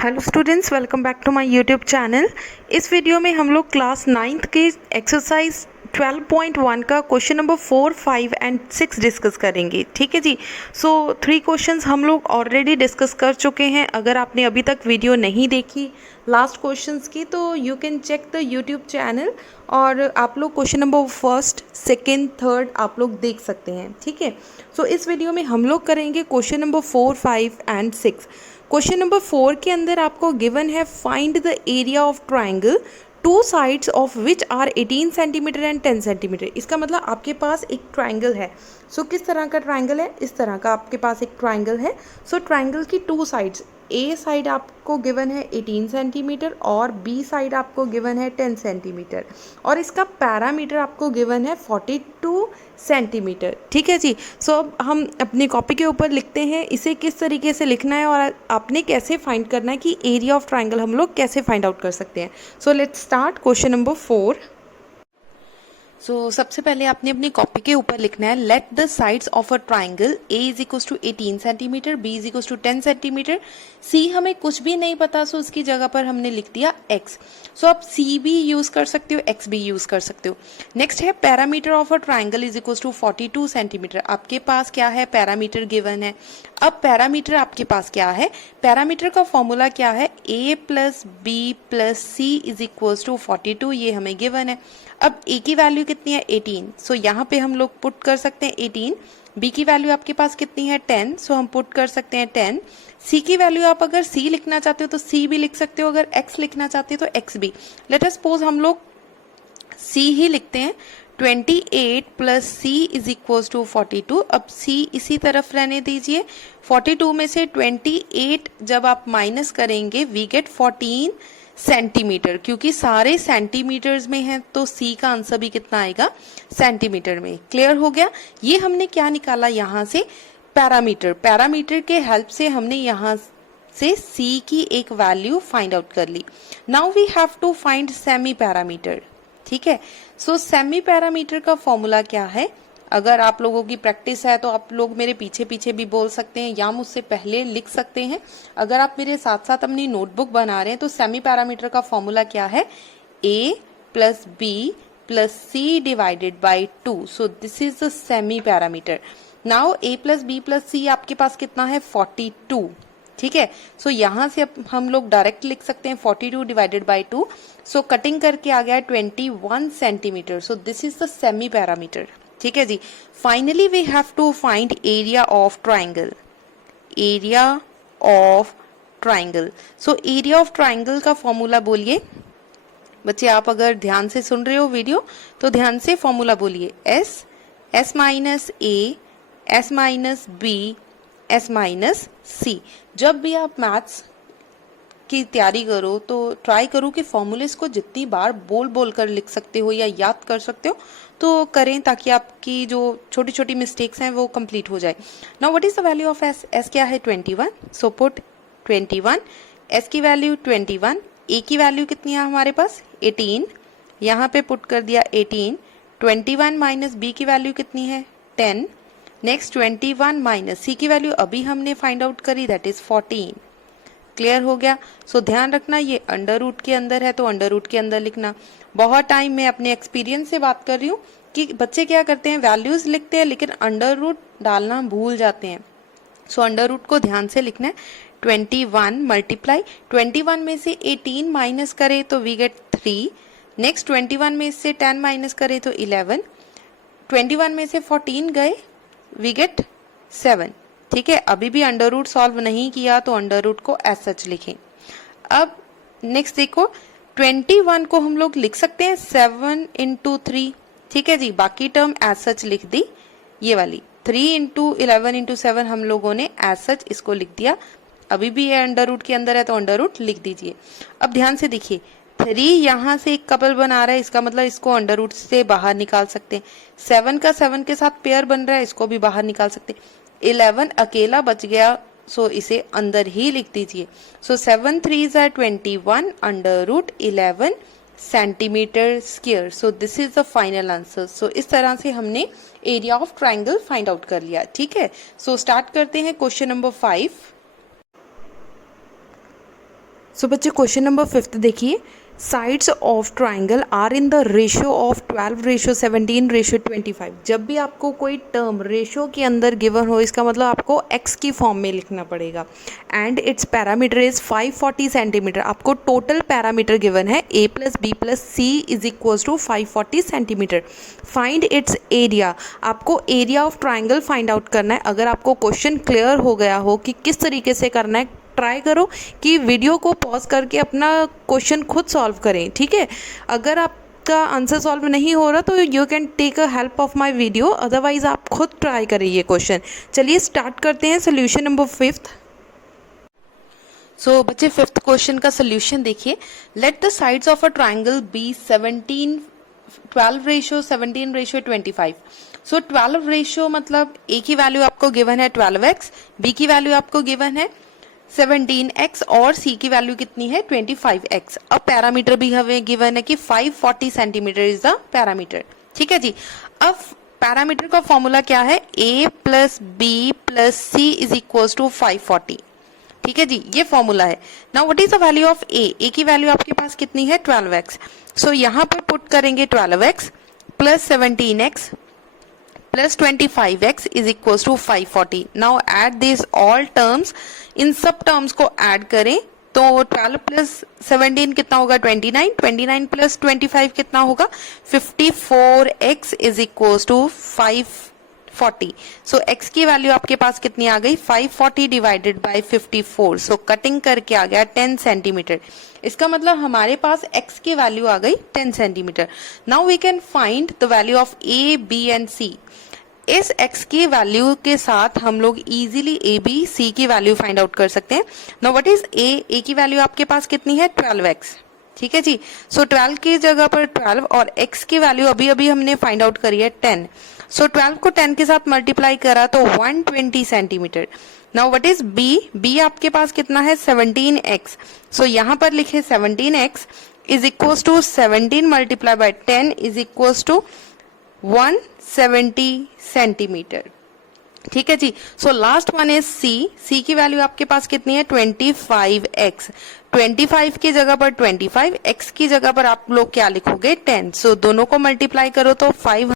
Hello students, welcome back to my YouTube channel. इस video में हम लोग क्लास 9th के एक्सरसाइज 12.1 का क्वेश्चन नंबर 4, 5 एंड 6 डिस्कस करेंगे। ठीक है जी। सो 3 क्वेश्चंस हम लोग ऑलरेडी डिस्कस कर चुके हैं। अगर आपने अभी तक वीडियो नहीं देखी लास्ट क्वेश्चंस की तो you can check the YouTube channel और आप लोग question number 1st, 2nd, 3rd आप लोग देख सकते हैं। ठीक है। सो इस वीडियो में हम लोग करेंगे question number 4, 5 and 6। Question number 4 के अंदर आपको गिवन है find the area of triangle two sides of which are 18 centimetre and 10 centimetre. इसका मतलब आपके पास एक ट्राइंगल है। सो किस तरह का ट्राइंगल है? इस तरह का आपके पास एक ट्राइंगल है। सो ट्राइंगल की टू साइड्स, ए साइड आपको गिवन है 18 सेंटीमीटर और बी साइड आपको गिवन है 10 सेंटीमीटर और इसका पैरामीटर आपको गिवन है 42 सेंटीमीटर। ठीक है जी। सो अब हम अपनी कॉपी के ऊपर लिखते हैं इसे किस तरीके से लिखना है और आपने कैसे फाइंड करना है कि एरिया ऑफ ट्राइंगल हम लोग कैसे फाइंड आउट कर सकते हैं। So let's start question number 4। सबसे पहले आपने अपनी कॉपी के ऊपर लिखना है let the sides of a triangle A is equal to 18 centimetre, B is equal to 10 centimetre, C हमें कुछ भी नहीं पता सो उसकी जगह पर हमने लिख दिया एक्स। सो आप सी भी यूज कर सकते हो, एक्स भी यूज कर सकते हो। नेक्स्ट है perimeter of a triangle is equal to 42 centimetre. आपके पास क्या है? पैरामीटर गिवन है। अब पैरामीटर आपके पास क्या है? पैरामीटर का फॉर्मूला क्या है? A plus B plus C is equal to 42, ये हमें गिवन है। अब ए की वैल्यू कितनी है? 18। सो यहाँ पे हम लोग पुट कर सकते हैं 18। बी की वैल्यू आपके पास कितनी है? 10। सो हम पुट कर सकते हैं 10। सी की वैल्यू आप अगर सी लिखना चाहते हो तो सी भी लिख सकते हो, अगर एक्स लिखना चाहते हो तो एक्स भी। लेट अस सपोज हम लोग सी ही लिखते हैं। 28 plus C is equal to 42। अब सी इसी तरफ रहने दीजिए। 42 में से 28 जब आप माइनस करेंगे वी गेट 14 सेंटीमीटर, क्योंकि सारे सेंटीमीटर्स में है तो सी का आंसर भी कितना आएगा? सेंटीमीटर में। क्लियर हो गया? ये हमने क्या निकाला यहाँ से? पैरामीटर। पैरामीटर के हेल्प से हमने यहाँ से सी की एक वैल्यू फाइंड आउट कर ली। Now we have to find semi parameter. ठीक है। सो सेमी पैरामीटर का फॉर्मूला क्या है? अगर आप लोगों की प्रैक्टिस है तो आप लोग मेरे पीछे पीछे भी बोल सकते हैं या मुझसे पहले लिख सकते हैं। अगर आप मेरे साथ साथ अपनी नोटबुक बना रहे हैं तो सेमी पैरामीटर का फॉर्मूला क्या है? a plus B plus C divided by 2। So this is the semi parameter. Now a plus B plus C आपके पास कितना है? 42। ठीक है। सो यहां से हम लोग डायरेक्ट लिख सकते हैं 42 डिवाइडेड बाई 2। सो कटिंग करके आ गया है 21 centimetre. So this is the semi parameter. ठीक है जी। Finally we have to find area of triangle. Area of triangle. So area of triangle का फॉर्मूला बोलिए बच्चे। आप अगर ध्यान से सुन रहे हो वीडियो तो ध्यान से फॉर्मूला बोलिए। S, S minus A, S minus B, S minus C. जब भी आप मैथ्स की तैयारी करो तो ट्राई करो कि फॉर्मूलेस को जितनी बार बोल बोल कर लिख सकते हो या याद कर सकते हो तो करें, ताकि आपकी जो छोटी छोटी मिस्टेक्स हैं वो कंप्लीट हो जाए। Now what is the value of S? S क्या है? 21। So put 21। एस की वैल्यू 21। ए की वैल्यू कितनी है हमारे पास? 18। यहाँ पे पुट कर दिया 18। 21 माइनस बी की वैल्यू कितनी है? 10। नेक्स्ट 21 माइनस सी की वैल्यू अभी हमने फाइंड आउट करी, दैट इज 14। क्लियर हो गया? सो ध्यान रखना ये अंडर रूट के अंदर है तो अंडर रूट के अंदर लिखना। बहुत टाइम मैं अपने एक्सपीरियंस से बात कर रही हूँ कि बच्चे क्या करते हैं, वैल्यूज लिखते हैं लेकिन अंडर रूट डालना भूल जाते हैं। सो अंडर रूट को ध्यान से लिखना है। 21 मल्टीप्लाई 21 में से 18 माइनस करे तो वी गेट 3। नेक्स्ट 21 में से 10 माइनस करे तो 11। 21 में से 14 गए, वी गेट 7। ठीक है। अभी भी अंडर रूट सॉल्व नहीं किया तो अंडर रूट को एज सच लिखें। अब नेक्स्ट देखो 21 को हम लोग लिख सकते हैं 7 इंटू 3। ठीक है जी। बाकी टर्म एज सच लिख दी, ये वाली 3 इंटू 11 इंटू 7 हम लोगों ने एज सच इसको लिख दिया। अभी भी ये अंडर रूट के अंदर है तो अंडर रूट लिख दीजिए। अब ध्यान से देखिए 3 यहाँ से एक कपल बना रहा है, इसका मतलब इसको अंडर रूट से बाहर निकाल सकते हैं। 7 का 7 के साथ पेयर बन रहा है, इसको भी बाहर निकाल सकते हैं। 11 अकेला बच गया, सो इसे अंदर ही लिख दीजिए। So 7 3s are 21 under root 11 centimetre square. So this is the final answer. So इस तरह से हमने area of triangle find out कर लिया। ठीक है। सो स्टार्ट करते हैं क्वेश्चन नंबर 5। सो बच्चे क्वेश्चन नंबर 5 देखिए, sides of triangle are in the ratio of 12:17:25। जब भी आपको कोई टर्म रेशियो के अंदर गिवन हो, इसका मतलब आपको x की फॉर्म में लिखना पड़ेगा। And its parameter is 540 centimetre. आपको टोटल पैरामीटर गिवन है a + b + c is equals to 540 centimetre. Find its area. आपको area of triangle find out करना है। अगर आपको क्वेश्चन क्लियर हो गया हो कि किस तरीके से करना है, ट्राई करो कि वीडियो को पॉज करके अपना क्वेश्चन खुद सॉल्व करें, ठीक है। अगर आपका आंसर सॉल्व नहीं हो रहा तो you can take a help of my video, otherwise आप खुद ट्राई करें ये क्वेश्चन। चलिए स्टार्ट करते हैं सोल्यूशन नंबर 5। सो बच्चे 5th क्वेश्चन का सोल्यूशन देखिए। Let the sides of a triangle be 12:17:25। So 12 ratio मतलब a की वैल्यू आपको गिवन है 12x, b की वैल्यू आपको गिवन है 17x और c की वैल्यू कितनी है 25x। अब पैरामीटर भी हमें गिवन है कि 540 सेंटीमीटर इज द पैरामीटर, ठीक है जी। अब पैरामीटर का फॉर्मूला क्या है, a + b + c is equals to 540, ठीक है जी, ये फॉर्मूला है। Now what is the value of a की वैल्यू आपके पास कितनी है 12x। सो यहाँ पर पुट करेंगे 12x + 17x plus 25x is equals to 540. Now add these all terms, इन सब टर्म्स को ऐड करें तो 12 + 17 कितना होगा 29, 29 + 25 कितना होगा 54x is equals to 540. So x की वैल्यू आपके पास कितनी आ गई 540 डिवाइडेड बाय 54. सो कटिंग करके आ गया 10 सेंटीमीटर। इसका मतलब हमारे पास x की वैल्यू आ गई 10 centimetre. Now we can find the value of a, b and c। इस x की वैल्यू के साथ हम लोग इजीली a, b, c की वैल्यू फाइंड आउट कर सकते हैं। नाउ व्हाट इज a की वैल्यू आपके पास कितनी है 12x, ठीक है जी। सो 12 की जगह पर 12 और x की वैल्यू अभी अभी हमने फाइंड आउट करी है 10। सो 12 को 10 के साथ मल्टीप्लाई करा तो 120 centimetre. Now what is b आपके पास कितना है 17x। सो यहाँ पर लिखे 17x is equals to 17 multiply by 10 is equals to 170 centimetre, ठीक है जी। So last one is c की वैल्यू आपके पास कितनी है 25x। 25 की जगह पर 25, x की जगह पर आप लोग क्या लिखोगे 10। सो दोनों को मल्टीप्लाई करो तो 5।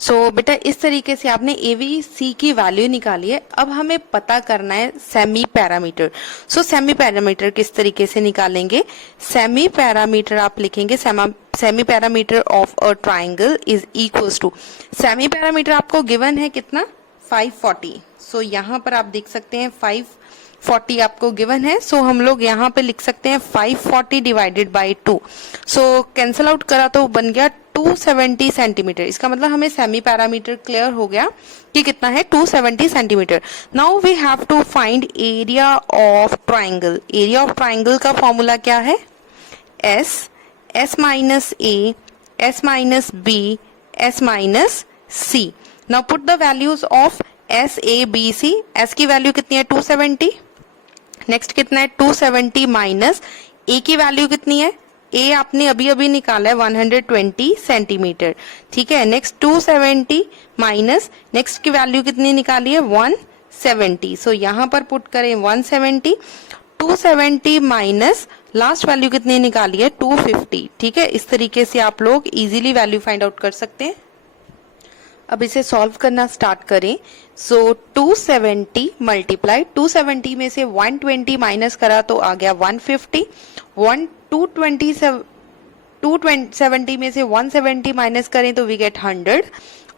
सो बेटा इस तरीके से आपने a, b, c की वैल्यू निकाली है। अब हमें पता करना है semi perimeter. So semi perimeter किस तरीके से निकालेंगे, सेमी पैरामीटर आप लिखेंगे semi perimeter of a triangle is equals to, semi perimeter आपको गिवन है कितना 540। सो यहाँ पर आप देख सकते हैं 540 आपको गिवन है। सो हम लोग यहाँ पे लिख सकते हैं 540 divided by 2। So cancel out करा तो बन गया 270 सेंटीमीटर। इसका मतलब हमें सेमी पैरामीटर क्लियर हो गया कि कितना है 270 centimetre. Now we have to find area of triangle. Area of triangle का फॉर्मूला क्या है, s minus a, s minus b, s minus c. Now put the values of s, a, b, c. s की value कितनी है 270, next कितना है 270 minus a की value कितनी है, a आपने अभी अभी निकाला है 120 सेंटीमीटर, ठीक है। नेक्स्ट 270 माइनस नेक्स्ट की वैल्यू कितनी निकाली है 170। सो यहाँ पर पुट करें 170, 270 माइनस लास्ट वैल्यू कितनी निकाली है 250, ठीक है। इस तरीके से आप लोग इजीली वैल्यू फाइंड आउट कर सकते हैं। अब इसे सॉल्व करना स्टार्ट करें। सो 270 मल्टीप्लाई 270 में से 120 माइनस करा तो आ गया 150। 270 में से 170 माइनस करें तो वी गेट 100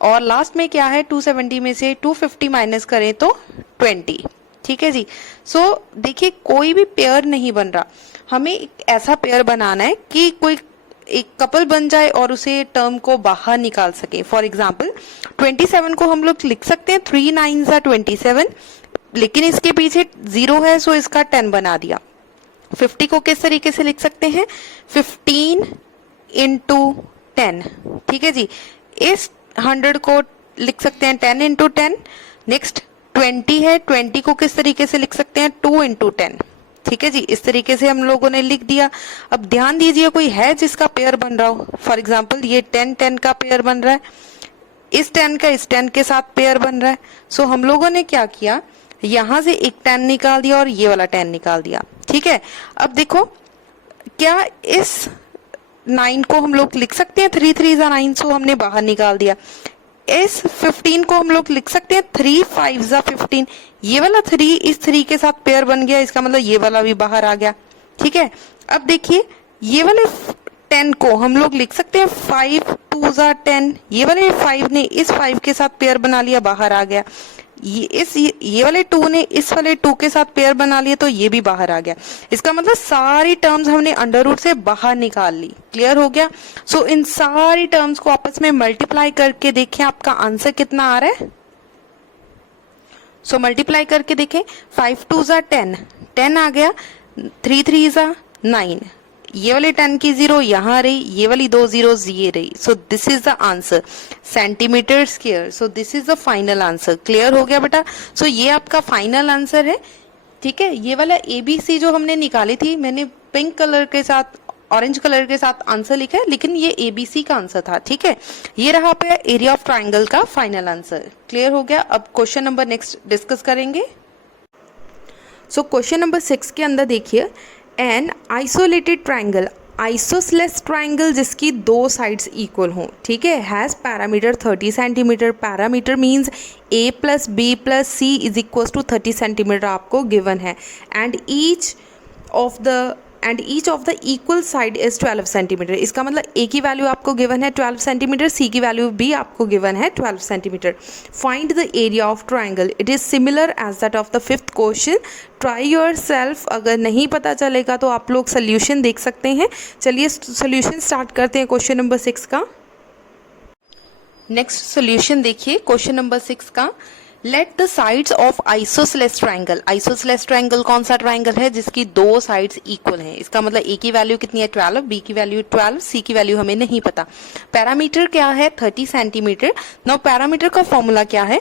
और लास्ट में क्या है 270 में से 250 माइनस करें तो 20, ठीक है जी। सो देखिए कोई भी पेयर नहीं बन रहा, हमें एक ऐसा पेयर बनाना है कि कोई एक कपल बन जाए और उसे टर्म को बाहर निकाल सके। फॉर एग्जाम्पल 27 को हम लोग लिख सकते हैं 3 9 27, लेकिन इसके पीछे 0 है सो इसका 10 बना दिया। 50 को किस तरीके से लिख सकते हैं 15 into 10, ठीक है जी। इस 100 को लिख सकते हैं 10 into 10। नेक्स्ट 20 है, 20 को किस तरीके से लिख सकते हैं 2 into 10, ठीक है जी। इस तरीके से हम लोगों ने लिख दिया। अब ध्यान दीजिए कोई है जिसका पेयर बन रहा हो, फॉर एग्जाम्पल ये 10 10 का पेयर बन रहा है, इस 10 का इस 10 के साथ पेयर बन रहा है। सो हम लोगों ने क्या किया यहां से एक 10 निकाल दिया और ये वाला 10 निकाल दिया, ठीक है। अब देखो क्या इस 9 को हम लोग लिख सकते हैं 3 3 9, सो हमने बाहर निकाल दिया। इस 15 को हम लोग लिख सकते हैं 3 5 15, ये वाला 3 इस 3 के साथ पेयर बन गया, इसका मतलब ये वाला भी बाहर आ गया, ठीक है। अब देखिए ये वाले 10 को हम लोग लिख सकते हैं 5 2 10, ये वाले 5 ने इस 5 के साथ पेयर बना लिया, बाहर आ गया। ये वाले 2 ने इस वाले 2 के साथ पेयर बना लिया, तो ये भी बाहर आ गया। इसका मतलब सारी टर्म्स हमने अंडर रूट से बाहर निकाल ली। क्लियर हो गया। सो इन सारी टर्म्स को आपस में मल्टीप्लाई करके देखें आपका आंसर कितना आ रहा है। सो मल्टीप्लाई करके देखें, 5 2 10, 10 आ गया, 3 3 9, ये वाली 10 की 0 यहाँ रही, ये वाली 2 zeros ये रही। सो this is the answer, centimetre square. So this is the final answer. Clear हो गया बेटा। सो ये आपका फाइनल आंसर है, ठीक है। ये वाला ABC जो हमने निकाली थी, मैंने पिंक कलर के साथ ऑरेंज कलर के साथ आंसर लिखा है, लेकिन ये ABC का आंसर था, ठीक है। ये रहा पे एरिया ऑफ ट्राइंगल का फाइनल आंसर। क्लियर हो गया। अब क्वेश्चन नंबर नेक्स्ट डिस्कस करेंगे। सो क्वेश्चन नंबर 6 के अंदर देखिए, an isolated triangle, isosceles triangle जिसकी दो साइड्स इक्वल हों, ठीक है, has perimeter 30 centimetre. Perimeter means A + B + C is equal to 30 centimetre आपको गिवन है, and each of the equal side is 12 centimetre. इसका मतलब A की वैल्यू आपको गिवन है 12 सेंटीमीटर, C की वैल्यू भी आपको गिवन है 12 centimetre. Find the area of triangle, it is similar as that of the 5th question. Try yourself. अगर नहीं पता चलेगा तो आप लोग सोल्यूशन देख सकते हैं। चलिए सोल्यूशन स्टार्ट करते हैं क्वेश्चन नंबर 6 का। नेक्स्ट सोल्यूशन देखिए क्वेश्चन नंबर 6 का। Late the sides of isosceles triangle, isosceles triangle कौन सा ट्राइंगल है जिसकी दो साइड्स इक्वल हैं। इसका मतलब A की वैल्यू कितनी है 12, B की वैल्यू 12, C की वैल्यू हमें नहीं पता। पैरामीटर क्या है 30 सेंटीमीटर। नाउ पैरामीटर का फॉर्मूला क्या है,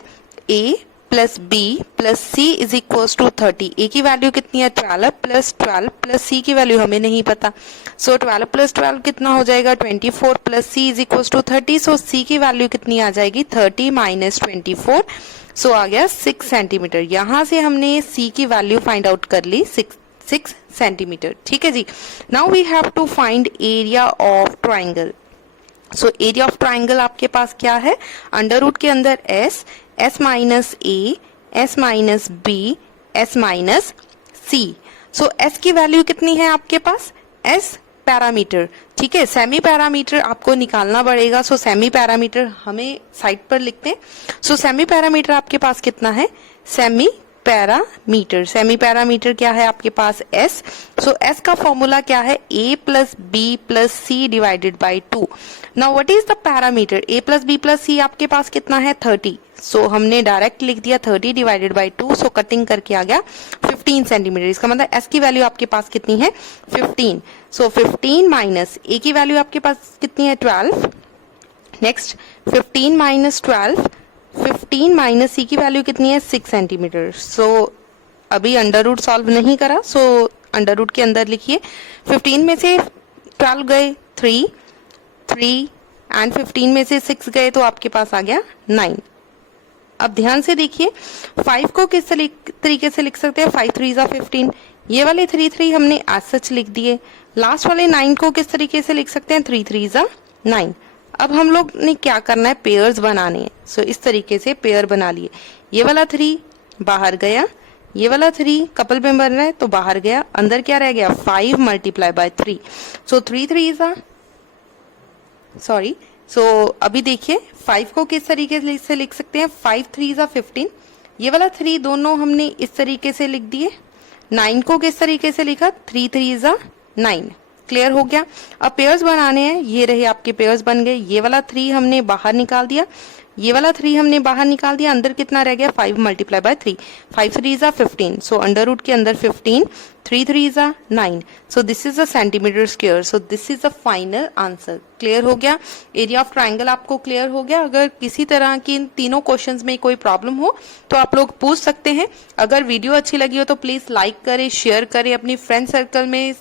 A + B + C is equal to 30। A की वैल्यू कितनी है 12 + 12 + C की वैल्यू हमें नहीं पता। सो 12 + 12 कितना हो जाएगा 24 + C is equal to 30। So C की वैल्यू कितनी आ जाएगी 30 - 24। सो आ गया 6 सेंटीमीटर। यहां से हमने C की वैल्यू फाइंड आउट कर ली 6 सेंटीमीटर, ठीक है जी। Now we have to find area of triangle. So area of triangle आपके पास क्या है, अंडर रूट के अंदर S - A, S - B, S - C। So S की वैल्यू कितनी है आपके पास, S पैरामीटर, ठीक है। सेमी पैरामीटर आपको निकालना पड़ेगा। सो सेमी पैरामीटर हमें साइड पर लिखते हैं। सो सेमी पैरामीटर आपके पास कितना है, सेमी पैरामीटर क्या है आपके पास S। सो S का फॉर्मूला क्या है A + B + C divided by 2। Now what is the parameter, A + B + C आपके पास कितना है 30। सो हमने डायरेक्ट लिख दिया 30 डिवाइडेड बाई 2। सो कटिंग करके आ गया 15 सेंटीमीटर। इसका मतलब S की वैल्यू आपके पास कितनी है 15। सो 15 - A की वैल्यू आपके पास कितनी है 12। नेक्स्ट 15 - 12, 15 - C की वैल्यू कितनी है 6 सेंटीमीटर। सो अभी अंडर रूट सॉल्व नहीं करा, सो अंडर रूट के अंदर लिखिए 15 में से 12 गए 3 एंड 15 में से 6 गए तो आपके पास आ गया 9। अब ध्यान से देखिए 5 को किस तरीके से लिख सकते हैं, 5 3 15। ये वाले 3 3 हमने एज सच लिख दिए। लास्ट वाले 9 को किस तरीके से लिख सकते हैं, 3 3 9। अब हम लोग ने क्या करना है, पेयर्स बनाने हैं। सो इस तरीके से पेयर बना लिए। ये वाला 3 बाहर गया, ये वाला 3 कपल में बन रहा है तो बाहर गया, अंदर क्या रह गया 5 × 3। सो 3 3 सो अभी देखिए 5 को किस तरीके से लिख सकते हैं, 5 3 15। ये वाला 3 दोनों हमने इस तरीके से लिख दिए। 9 को किस तरीके से लिखा, 3 3 9। क्लियर हो गया। अब पेयर्स बनाने हैं, ये रहे आपके पेयर्स बन गए। ये वाला 3 हमने बाहर निकाल दिया, ये वाला 3 हमने बाहर निकाल दिया, अंदर कितना रह गया 5 × 3। 5 3 15। सो अंडर रूट के अंदर 15, 3 3 9। सो this is a centimetre square. So this is the final answer. Clear हो गया। एरिया ऑफ ट्राइंगल आपको क्लियर हो गया। अगर किसी तरह की इन तीनों क्वेश्चंस में कोई प्रॉब्लम हो तो आप लोग पूछ सकते हैं। अगर वीडियो अच्छी लगी हो तो प्लीज लाइक करें, शेयर करें, अपनी फ्रेंड सर्कल में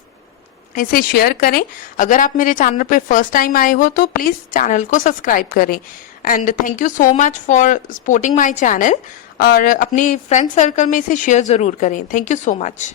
इसे शेयर करें। अगर आप मेरे चैनल पे फर्स्ट टाइम आए हो तो प्लीज चैनल को सब्सक्राइब करें। And thank you so much for supporting my channel. और अपनी फ्रेंड सर्कल में इसे शेयर ज़रूर करें। Thank you so much.